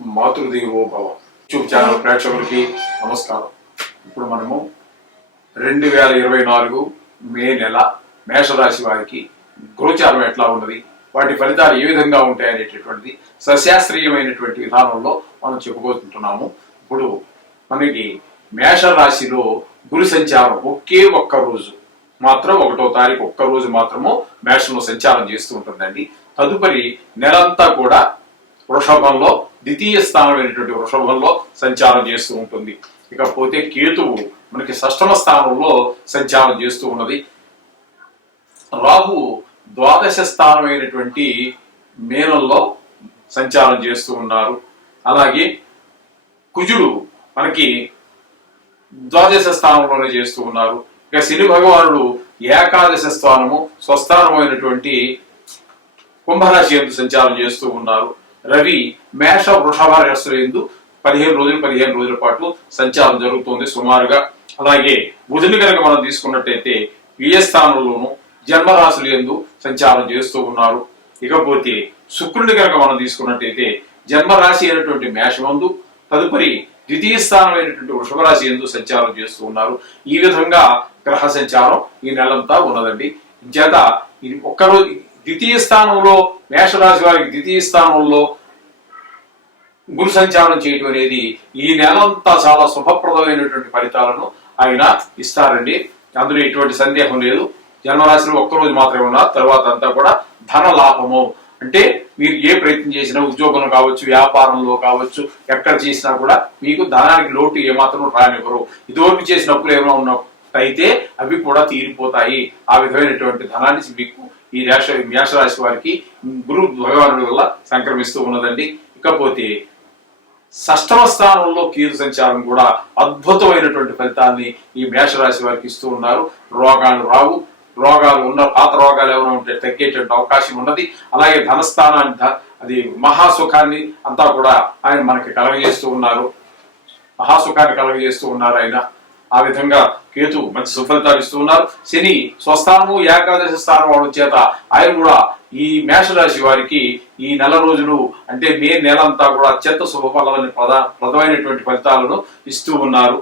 మాతృదేవో భవ YouTube channel ప్రేక్షకులకి నమస్కారం. ఇప్పుడు మనము 2024 మే నెల మేషరాశి వారికి గోచారం ఎట్లా ఉన్నది, వాటి ఫలితాలు ఏ విధంగా ఉంటాయి అనేటటువంటిది సశాస్త్రీయమైనటువంటి విధానంలో మనం చెప్పుకుంటున్నాము. ఇప్పుడు మనకి మేషరాశిలో గురు సంచారం ఒకే ఒక్క రోజు మాత్రం 1వ తారీఖు ఒక్క రోజు మాత్రము మేషంలో సంచారం చేస్తూ ఉంటుందండి. తదుపరి నెలంతా కూడా వృషభంలో ద్వితీయ స్థానమైనటువంటి వృషభంలో సంచారం చేస్తూ ఉంటుంది. ఇకపోతే కేతువు మనకి 6వ స్థానంలో సంచారం చేస్తూ ఉన్నది. రాహు 12వ స్థానమైనటువంటి మేనంలో సంచారం చేస్తూ ఉన్నారు. అలాగే కుజుడు మనకి 12వ స్థానంలోనే చేస్తూ ఉన్నారు. ఇక శని భగవానుడు 11వ స్థానము స్వస్థానమైనటువంటి కుంభరాశి యందు సంచారం చేస్తూ ఉన్నారు. రవి మేష వృషభ రాశుల యందు 15 రోజుల పాటు సంచారం జరుగుతుంది సుమారుగా. అలాగే బుధుని కనుక మనం తీసుకున్నట్టయితే వ్యయ స్థానంలోను జన్మరాశుల యందు సంచారం చేస్తూ ఉన్నారు. ఇకపోతే శుక్రుని కనుక మనం తీసుకున్నట్టయితే జన్మరాశి అయినటువంటి మేషమందు తదుపరి ద్వితీయ స్థానమైనటువంటి వృషభ రాశి యందు సంచారం చేస్తూ ఉన్నారు. ఈ విధంగా గ్రహ సంచారం ఈ నెలంతా ఉన్నదండి. చేత ఇది ఒక్కరోజు ద్వితీయ స్థానంలో మేషరాశి వారికి ద్వితీయ స్థానంలో గురు సంచారం చేయటం అనేది ఈ నెలంతా చాలా శుభప్రదమైనటువంటి ఫలితాలను ఆయన ఇస్తారండి. అందులో ఎటువంటి సందేహం లేదు. జన్మరాశిలో ఒక్కరోజు మాత్రమే ఉన్నా తర్వాత అంతా కూడా ధన లాభము అంటే మీరు ఏ ప్రయత్నం చేసినా ఉద్యోగంలో కావచ్చు, వ్యాపారంలో కావచ్చు, ఎక్కడ చేసినా కూడా మీకు ధనానికి లోటు ఏమాత్రం రానివ్వరు. ఇదివరకు చేసిన అప్పులు ఏమైనా ఉన్నట్టయితే అవి కూడా తీరిపోతాయి. ఆ విధమైనటువంటి ధనాన్ని మీకు ఈ మేషరాశి వారికి గురు భగవానుడి వల్ల సంక్రమిస్తూ ఉన్నదండి. ఇకపోతే 6వ స్థానంలో కేతు సంచారం కూడా అద్భుతమైనటువంటి ఫలితాన్ని ఈ మేషరాశి వారికి ఇస్తూ ఉన్నారు. రోగాలు రావు, రోగాలు ఉన్న పాత రోగాలు ఏమైనా ఉంటే తగ్గేటువంటి అవకాశం ఉన్నది. అలాగే ధనస్థానాన్ని అది మహాసుఖాన్ని అంతా కూడా ఆయన మనకి కలగజేస్తూ ఉన్నారు. మహాసుఖాన్ని కలగజేస్తూ ఉన్నారు ఆయన. ఆ విధంగా కేతు మంచి సుఫలితాలు ఇస్తూ ఉన్నారు. శని స్వస్థానము 11వ స్థానం అవడం చేత ఆయన కూడా ఈ మేషరాశి వారికి ఈ నెల రోజులు అంటే మే నెల అంతా కూడా అత్యంత శుభఫలమైన ప్రదమైనటువంటి ఫలితాలను ఇస్తూ ఉన్నారు.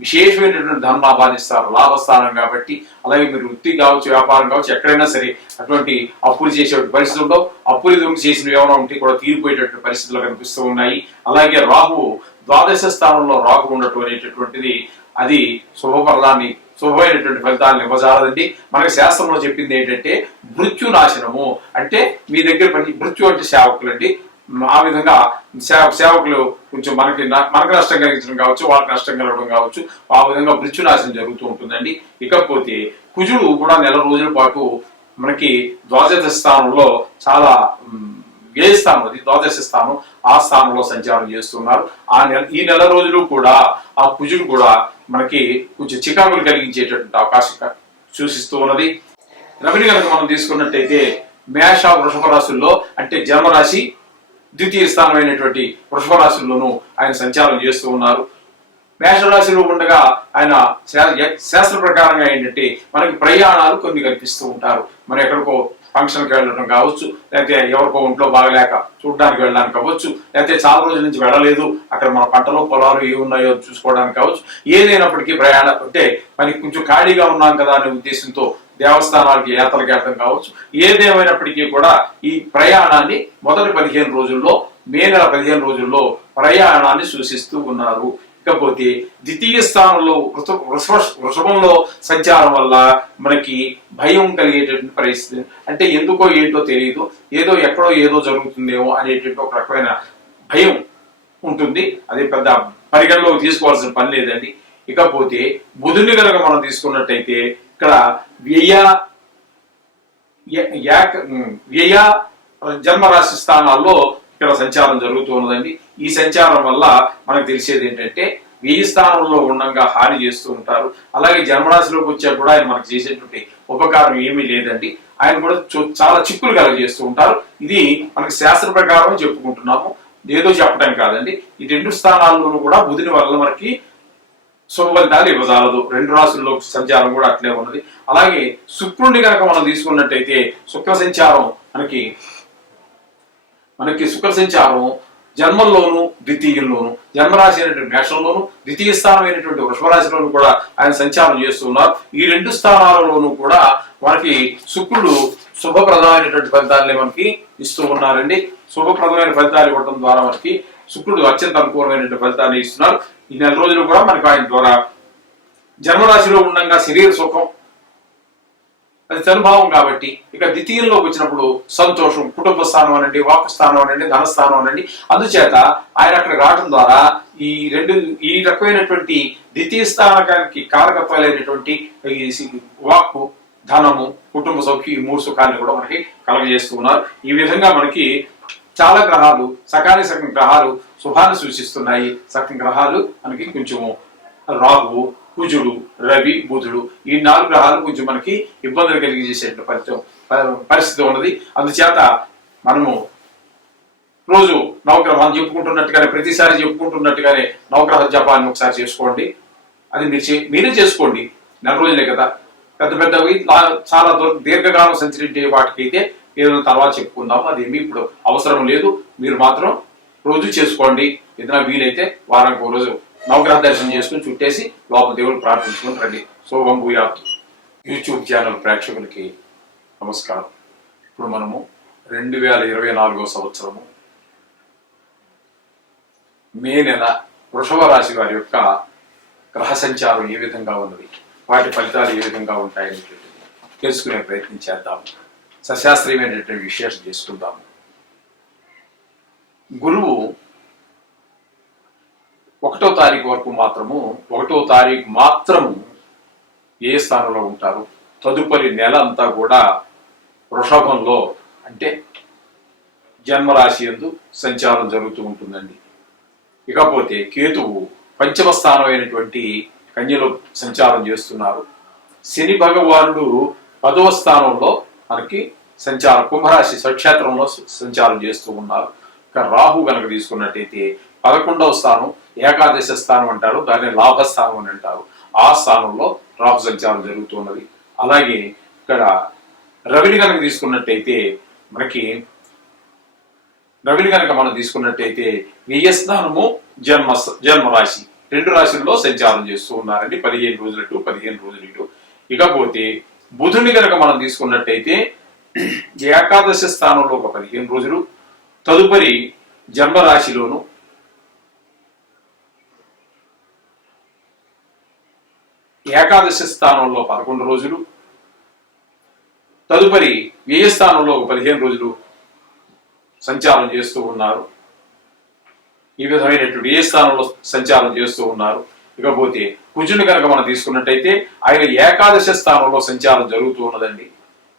విశేషమైనటువంటి ధనలాభాన్ని ఇస్తారు, లాభస్థానం కాబట్టి. అలాగే మీరు వృత్తి కావచ్చు, వ్యాపారం కావచ్చు, ఎక్కడైనా సరే అటువంటి అప్పులు చేసే పరిస్థితుల్లో అప్పులు చేసిన ఏమైనా ఉంటే కూడా తీరిపోయేటటువంటి పరిస్థితులు కనిపిస్తూ ఉన్నాయి. అలాగే రాహు 12వ స్థానంలో రాహు ఉండటం అనేటటువంటిది అది శుభఫలాన్ని శుభమైనటువంటి ఫలితాలను ఇవ్వజాలదండి. మనకి శాస్త్రంలో చెప్పింది ఏంటంటే మృత్యు నాశనము అంటే మీ దగ్గర మృత్యు అంటే సేవకులు అండి. ఆ విధంగా సేవకులు కొంచెం మనకి నష్టం కలిగించడం కావచ్చు, వాళ్ళకి నష్టం కలగడం కావచ్చు, ఆ విధంగా మృత్యునాశనం జరుగుతూ ఉంటుందండి. ఇకపోతే కుజుడు కూడా నెల రోజుల పాటు మనకి 12వ స్థానంలో చాలా వ్యయ స్థానం, అది 12వ స్థానం, ఆ స్థానంలో సంచారం చేస్తున్నారు. ఈ నెల రోజులు కూడా ఆ కుజుడు కూడా మనకి కొంచెం చికాకులు కలిగించేటటువంటి అవకాశం సూచిస్తూ ఉన్నది. రవిని కనుక మనం తీసుకున్నట్టయితే మేష వృషభ రాశుల్లో అంటే జన్మరాశి ద్వితీయ స్థానమైనటువంటి వృషభ రాశుల్లోనూ ఆయన సంచారం చేస్తూ ఉన్నారు. మేషరాశిలో ఉండగా ఆయన శాస్త్ర ప్రకారంగా ఏంటంటే మనకి ప్రయాణాలు కొన్ని కల్పిస్తూ ఉంటారు. మనం ఎక్కడికో ఫంక్షన్కి వెళ్ళడం కావచ్చు, లేకపోతే ఎవరికో ఒంట్లో బాగలేక చూడడానికి వెళ్ళడానికి కావచ్చు, లేకపోతే చాలా రోజుల నుంచి వెళ్ళలేదు అక్కడ మన పంటలు పొలాలు ఏ ఉన్నాయో చూసుకోవడానికి కావచ్చు. ఏదైనప్పటికీ ప్రయాణం అంటే మనకి కొంచెం ఖాళీగా ఉన్నాం కదా అనే ఉద్దేశంతో దేవస్థానాలకి యాత్రలకు వెళ్ళడం కావచ్చు. ఏదేమైనప్పటికీ కూడా ఈ ప్రయాణాన్ని మొదటి 15 రోజుల్లో మే నెల 15 రోజుల్లో ప్రయాణాన్ని సూచిస్తూ ఉన్నారు. ఇకపోతే ద్వితీయ స్థానంలో వృషభంలో సంచారం వల్ల మనకి భయం కలిగేటటువంటి పరిస్థితి, అంటే ఎందుకో ఏంటో తెలియదు, ఏదో ఎక్కడో ఏదో జరుగుతుందేమో అనేటువంటి ఒక రకమైన భయం ఉంటుంది. అది పెద్ద పరిగణలోకి తీసుకోవాల్సిన పని లేదండి. ఇకపోతే బుధుని కనుక మనం తీసుకున్నట్టయితే ఇక్కడ వ్యయ జన్మరాశి స్థానాల్లో ఇక్కడ సంచారం జరుగుతూ ఉన్నదండి. ఈ సంచారం వల్ల మనకు తెలిసేది ఏంటంటే వ్యయ స్థానంలో ఉండగా హాని చేస్తూ ఉంటారు. అలాగే జన్మరాశిలోకి వచ్చా కూడా ఆయన మనకు చేసేటువంటి ఉపకారం ఏమీ లేదండి. ఆయన కూడా చాలా చిక్కులు కలగజేస్తూ ఉంటారు. ఇది మనకి శాస్త్ర ప్రకారం చెప్పుకుంటున్నాము, ఏదో చెప్పడం కాదండి. ఈ 2 స్థానాల్లోనూ కూడా బుధుని వల్ల మనకి శుభఫలితాలు ఇవ్వజాలదు. 2 రాశుల్లో సంచారం కూడా అట్లే ఉన్నది. అలాగే శుక్రుడిని కనుక మనం తీసుకున్నట్టయితే శుక్ర సంచారం మనకి శుక్ర సంచారం జన్మంలోను ద్వితీయంలోను, జన్మరాశి అయినటువంటి మేషంలోను, ద్వితీయ స్థానం అయినటువంటి వృషభ రాశిలోను కూడా ఆయన సంచారం చేస్తున్నారు. ఈ రెండు స్థానాలలోనూ కూడా మనకి శుక్రుడు శుభప్రదమైనటువంటి ఫలితాలని మనకి ఇస్తూ ఉన్నారండి. శుభప్రదమైన ఫలితాలు ఇవ్వడం ద్వారా మనకి శుక్రుడు అత్యంత అనుకూలమైనటువంటి ఫలితాన్ని ఇస్తున్నారు. ఈ నెల రోజులు కూడా మనకి ఆయన ద్వారా జన్మరాశిలో ఉండగా శరీర సుఖం అది తనుభావం కాబట్టి, ఇక ద్వితీయంలోకి వచ్చినప్పుడు సంతోషం, కుటుంబ స్థానం అనండి, వాక్ స్థానం అనండి, ధనస్థానం అనండి. అందుచేత ఆయన అక్కడికి రావడం ద్వారా ఈ రకమైనటువంటి ద్వితీయ స్థానానికి కారకత్వాలైనటువంటి వాక్కు, ధనము, కుటుంబ సౌఖ్యం, ఈ మూడు సుఖాన్ని కూడా మనకి కలగజేస్తూ ఉన్నారు. ఈ విధంగా మనకి చాలా గ్రహాలు సకాల గ్రహాలు శుభాన్ని సూచిస్తున్నాయి. సకల గ్రహాలు మనకి కొంచెము రాహువు, కుజుడు, రవి, బుధుడు ఈ 4 గ్రహాలు కొంచెం మనకి ఇబ్బందులు కలిగజేసే పరిస్థితి ఉన్నది. అందుచేత మనము రోజు నవగ్రహాలు చెప్పుకుంటున్నట్టుగానే, ప్రతిసారి చెప్పుకుంటున్నట్టుగానే నవగ్రహ జపాన్ని ఒకసారి చేసుకోండి. అది మీరే చేసుకోండి. నెల రోజులే కదా, పెద్ద పెద్దవి చాలా దీర్ఘకాలం సంచరించే వాటికైతే ఏదైనా తర్వాత చెప్పుకుందాం. అదేమీ ఇప్పుడు అవసరం లేదు. మీరు మాత్రం రోజు చేసుకోండి. ఏదైనా వీలైతే వారానికి ఒక రోజు నవగ్రహ దర్శనం చేసుకుని చుట్టేసి లోపల దేవుడు ప్రార్థించుకుని రండి. శోభం భూయాత్. యూట్యూబ్ ఛానల్ ప్రేక్షకులకి నమస్కారం. ఇప్పుడు మనము 2024 సంవత్సరము మే నెల వృషభ రాశి వారి యొక్క గ్రహ సంచారం ఏ విధంగా ఉన్నది, వాటి ఫలితాలు ఏ విధంగా ఉంటాయనేటువంటిది తెలుసుకునే ప్రయత్నం చేద్దాము. సశాస్త్రీయమైనటువంటి విశ్లేషణ చేసుకుందాము. గురువు 1వ తారీఖు వరకు మాత్రము 1వ తారీఖు మాత్రము ఏ స్థానంలో ఉంటారు. తదుపరి నెల అంతా కూడా వృషభంలో అంటే జన్మరాశి యందు సంచారం జరుగుతూ ఉంటుందండి. ఇకపోతే కేతువు 5వ స్థానం అయినటువంటి కన్యలో సంచారం చేస్తున్నారు. శని భగవానుడు 10వ స్థానంలో మనకి సంచారం కుంభరాశి స్వక్షేత్రంలో సంచారం చేస్తూ ఉన్నారు. ఇక రాహు కనుక తీసుకున్నట్టయితే 11వ స్థానం ఏకాదశ స్థానం అంటారు, దాన్ని లాభస్థానం అని అంటారు. ఆ స్థానంలో రాహు సంచారం జరుగుతున్నది. అలాగే ఇక్కడ రవిని కనుక తీసుకున్నట్టయితే మనం తీసుకున్నట్టయితే వ్యయస్థానము జన్మరాశి 2 రాశుల్లో సంచారం చేస్తూ ఉన్నారండి. 15 రోజులు ఇటు 15 రోజులు ఇటు. ఇకపోతే బుధుని కనుక మనం తీసుకున్నట్టయితే ఏకాదశ స్థానంలో ఒక 15 రోజులు, తదుపరి జన్మరాశిలోను ఏకాదశ స్థానంలో 11 రోజులు, తదుపరి వ్యయస్థానంలో ఒక 15 రోజులు సంచారం చేస్తూ ఉన్నారు. ఈ విధమైనటువంటి వ్యయస్థానంలో సంచారం చేస్తూ ఉన్నారు. ఇకపోతే కుజుని కనుక మనం తీసుకున్నట్టయితే ఆయన ఏకాదశ స్థానంలో సంచారం జరుగుతూ ఉన్నదండి.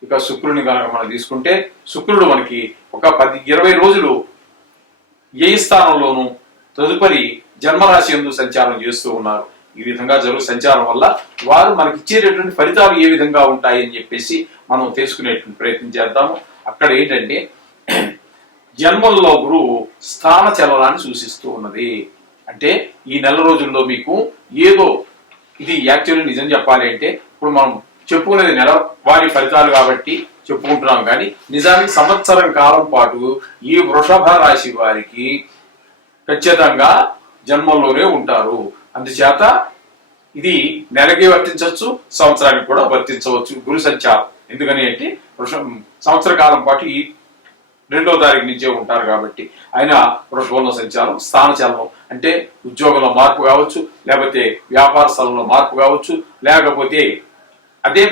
ఇక శుక్రుని కనుక మనం తీసుకుంటే శుక్రుడు మనకి ఒక 20 రోజులు వ్యయ స్థానంలోను, తదుపరి జన్మరాశి యందు సంచారం చేస్తూ ఉన్నారు. ఈ విధంగా జరుగు సంచారం వల్ల వారు మనకి ఇచ్చేటటువంటి ఫలితాలు ఏ విధంగా ఉంటాయి అని చెప్పేసి మనం తెలుసుకునేటువంటి ప్రయత్నం చేద్దాము. అక్కడ ఏంటంటే జన్మల్లో గురువు స్థాన చలనాన్ని సూచిస్తూ ఉన్నది. అంటే ఈ నెల రోజుల్లో మీకు ఏదో ఇది యాక్చువల్లీ నిజం చెప్పాలి అంటే ఇప్పుడు మనం చెప్పుకునేది నెల వారి ఫలితాలు కాబట్టి చెప్పుకుంటున్నాం, కానీ నిజానికి సంవత్సరం కాలం పాటు ఈ వృషభ రాశి వారికి ఖచ్చితంగా జన్మంలోనే ఉంటారు. అందుచేత ఇది నెలకి వర్తించవచ్చు, సంవత్సరానికి కూడా వర్తించవచ్చు గురు సంచారం. ఎందుకని అంటే సంవత్సర కాలం పాటు ఈ 2వ తారీఖు నుంచే ఉంటారు కాబట్టి ఆయన వృషభంలో సంచారం స్థాన చలనం అంటే ఉద్యోగంలో మార్పు కావచ్చు, లేకపోతే వ్యాపార స్థలంలో మార్పు కావచ్చు, లేకపోతే అదే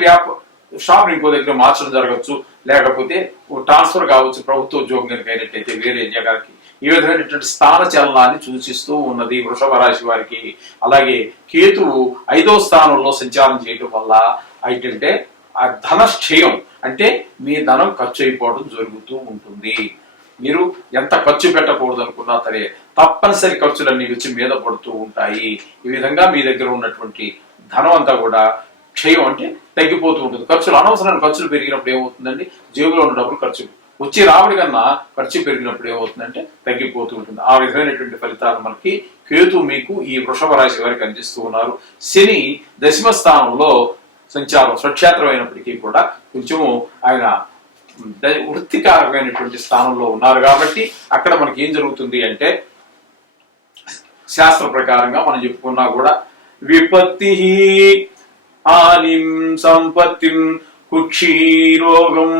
షాప్ ఇంకో దగ్గర మార్చడం జరగచ్చు, లేకపోతే ట్రాన్స్ఫర్ కావచ్చు, ప్రభుత్వ ఉద్యోగం కనుక అయినట్టయితే వేరే జగానికి. ఈ విధమైనటువంటి స్థాన చలనాన్ని సూచిస్తూ ఉన్నది వృషభ రాశి వారికి. అలాగే కేతువు 5వ స్థానంలో సంచారం చేయడం వల్ల ఏంటంటే ఆ ధనక్షయం అంటే మీ ధనం ఖర్చు అయిపోవడం జరుగుతూ ఉంటుంది. మీరు ఎంత ఖర్చు పెట్టకూడదు అనుకున్నా సరే తప్పనిసరి ఖర్చులన్నీ వచ్చి మీద పడుతూ ఉంటాయి. ఈ విధంగా మీ దగ్గర ఉన్నటువంటి ధనం అంతా కూడా క్షయం అంటే తగ్గిపోతూ ఉంటుంది. ఖర్చులు అనవసరమైన ఖర్చులు పెరిగినప్పుడు ఏమవుతుందండి, జేబులో ఉన్న డబ్బులు ఖర్చు వచ్చి రావడి కన్నా ఖర్చు పెరిగినప్పుడు ఏమవుతుందంటే తగ్గిపోతూ ఉంటుంది. ఆ విధమైనటువంటి ఫలితాలు మనకి కేతు మీకు ఈ వృషభ రాశి వారికి అందిస్తూ ఉన్నారు. శని 10వ స్థానంలో సంచారం స్వక్షేత్రం అయినప్పటికీ కూడా కొంచెము ఆయన వృత్తికారకమైనటువంటి స్థానంలో ఉన్నారు కాబట్టి అక్కడ మనకి ఏం జరుగుతుంది అంటే శాస్త్ర ప్రకారంగా మనం చెప్పుకున్నా కూడా విపత్తి హానిం సంపత్తిం కుక్షీరోగం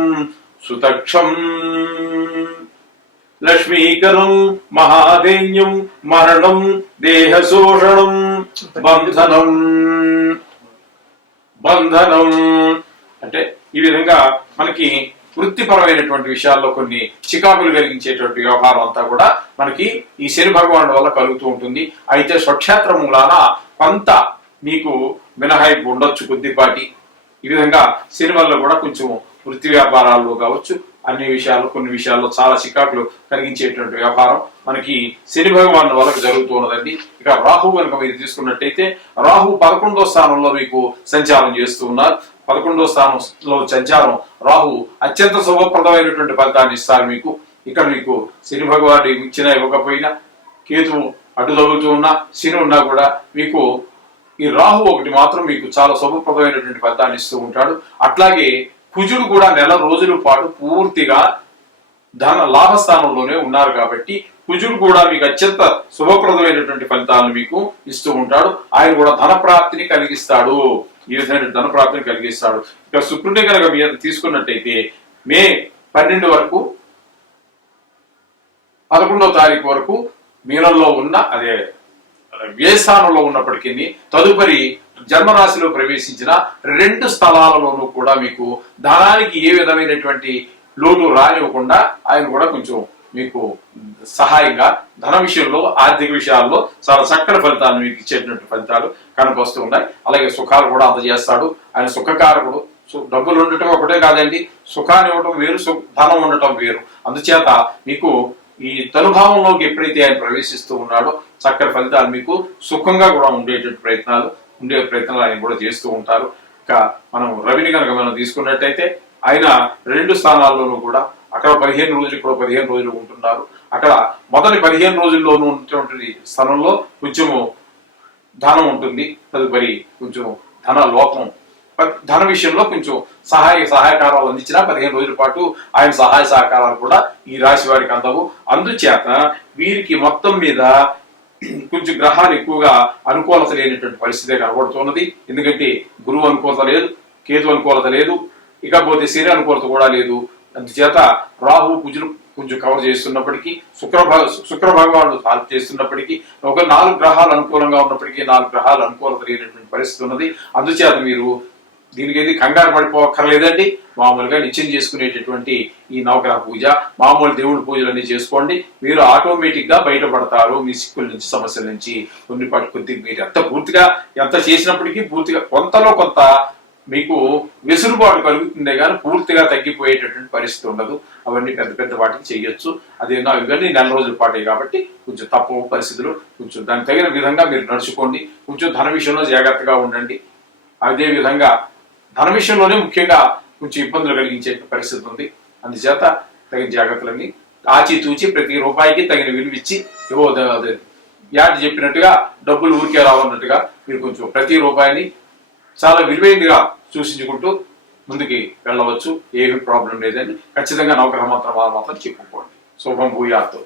సుతక్షం లక్ష్మీకరం మహాదేన్యం మరణం దేహశోషణం బంధనం బంధనం అంటే ఈ విధంగా మనకి వృత్తిపరమైనటువంటి విషయాల్లో కొన్ని చికాకులు కలిగించేటువంటి వ్యవహారం అంతా కూడా మనకి ఈ శని భగవానుడి వల్ల కలుగుతూ ఉంటుంది. అయితే స్వక్షేత్ర మూలాన కొంత మీకు మినహాయింపు ఉండొచ్చు కొద్దిపాటి. ఈ విధంగా శని వల్ల కూడా కొంచెం వృత్తి వ్యాపారాల్లో కావచ్చు అన్ని విషయాల్లో కొన్ని విషయాల్లో చాలా చికాకులు కలిగించేటువంటి వ్యవహారం మనకి శని భగవాను వల్ల జరుగుతున్నదండి. ఇక రాహు కనుక మీరు తీసుకున్నట్టయితే రాహు 11వ స్థానంలో మీకు సంచారం చేస్తూ ఉన్నారు. 11వ స్థానంలో సంచారం రాహు అత్యంత శుభప్రదమైనటువంటి ఫలితాన్ని ఇస్తారు మీకు. ఇక్కడ మీకు శని భగవానుడు ఇచ్చినా ఇవ్వకపోయినా కేతువు అడ్డు తగులుతూ ఉన్నా శని ఉన్నా కూడా మీకు ఈ రాహు ఒకటి మాత్రం మీకు చాలా శుభప్రదమైనటువంటి ఫలితాన్ని ఇస్తూ ఉంటాడు. అట్లాగే కుజుడు కూడా నెల రోజుల పాటు పూర్తిగా ధన లాభస్థానంలోనే ఉన్నారు కాబట్టి కుజుడు కూడా మీకు అత్యంత శుభప్రదమైనటువంటి ఫలితాలను మీకు ఇస్తూ ఉంటాడు. ఆయన కూడా ధన ప్రాప్తిని కలిగిస్తాడు. ఈ విధమైన ధన ప్రాప్తిని కలిగిస్తాడు. ఇక శుక్రుడిని కనుక మీరు తీసుకున్నట్టయితే మే 12 వరకు 11వ తారీఖు వరకు మీనంలో ఉన్న అదే వ్యయస్థానంలో ఉన్నప్పటికీ తదుపరి జన్మరాశిలో ప్రవేశించిన 2 స్థలాలలోనూ కూడా మీకు ధనానికి ఏ విధమైనటువంటి లోటు రానివ్వకుండా ఆయన కూడా కొంచెం మీకు సహాయంగా ధన విషయంలో ఆర్థిక విషయాల్లో చాలా చక్కటి ఫలితాలు మీకు ఇచ్చేటువంటి ఫలితాలు కనుకొస్తూ ఉన్నాయి. అలాగే సుఖాలు కూడా అందజేస్తాడు. ఆయన సుఖకారకుడు. డబ్బులు ఉండటం ఒకటే కాదండి, సుఖాన్ని ఇవ్వటం వేరు, ధనం ఉండటం వేరు. అందుచేత మీకు ఈ తనుభావంలోకి ఎప్పుడైతే ఆయన ప్రవేశిస్తూ ఉన్నాడో చక్కటి ఫలితాలు మీకు సుఖంగా కూడా ఉండే ప్రయత్నాలు ఆయన కూడా చేస్తూ ఉంటారు. ఇక మనం రవిని కనుక మనం తీసుకున్నట్టయితే ఆయన 2 స్థానాల్లోనూ కూడా అక్కడ 15 రోజులు ఇక్కడ 15 రోజులు ఉంటున్నారు. అక్కడ మొదటి 15 రోజుల్లోనూ ఉన్నటువంటి స్థలంలో కొంచెము ధనం ఉంటుంది. తదుపరి కొంచెం ధన లోపం, ధన విషయంలో కొంచెం సహాయకారాలు అందించినా 15 రోజుల పాటు ఆయన సహాయ సహకారాలు కూడా ఈ రాశి వారికి అందవు. అందుచేత వీరికి మొత్తం మీద కొంచెం గ్రహాలు ఎక్కువగా అనుకూలత లేనటువంటి పరిస్థితే కనబడుతున్నది. ఎందుకంటే గురువు అనుకూలత లేదు, కేతు అనుకూలత లేదు, ఇకపోతే శని అనుకూలత కూడా లేదు. అందుచేత రాహు కుజులు కొంచెం కవర్ చేస్తున్నప్పటికీ శుక్ర భగవానుడు సాల్వ్ చేస్తున్నప్పటికీ ఒక 4 గ్రహాలు అనుకూలంగా ఉన్నప్పటికీ 4 గ్రహాలు అనుకూలత లేనటువంటి పరిస్థితి ఉన్నది. అందుచేత మీరు దీనికి ఏది కంగారు పడిపోక్కర్లేదండి. మామూలుగా నిత్యం చేసుకునేటటువంటి ఈ నవగ్రహ పూజ, మామూలు దేవుడి పూజలన్నీ చేసుకోండి. మీరు ఆటోమేటిక్ గా బయటపడతారు మీ సిక్కుల నుంచి, సమస్యల నుంచి. కొద్దిగా మీరు ఎంత చేసినప్పటికీ పూర్తిగా కొంతలో కొంత మీకు వెసులుబాటు కలుగుతుందే కానీ పూర్తిగా తగ్గిపోయేటటువంటి పరిస్థితి ఉండదు. అవన్నీ పెద్ద పెద్ద వాటికి చేయొచ్చు. అదేనా ఇవన్నీ నెల రోజుల పాటే కాబట్టి కొంచెం తక్కువ పరిస్థితులు, కొంచెం దానికి తగిన విధంగా మీరు నడుచుకోండి. కొంచెం ధన విషయంలో జాగ్రత్తగా ఉండండి. అదే విధంగా ధన విషయంలోనే ముఖ్యంగా కొంచెం ఇబ్బందులు కలిగించే పరిస్థితి ఉంది. అందుచేత తగిన జాగ్రత్తలన్నీ ఆచితూచి ప్రతి రూపాయికి తగిన విలువిచ్చి యాడ్ చెప్పినట్టుగా డబ్బులు ఊరికే రావన్నట్టుగా మీరు కొంచెం ప్రతి రూపాయిని చాలా విలువైనదిగా సూచించుకుంటూ ముందుకి వెళ్ళవచ్చు. ఏమీ ప్రాబ్లం లేదండి. ఖచ్చితంగా నవగ్రహ మంత్రం మాత్రం చెప్పుకోండి. శుభం భూయాత్తు.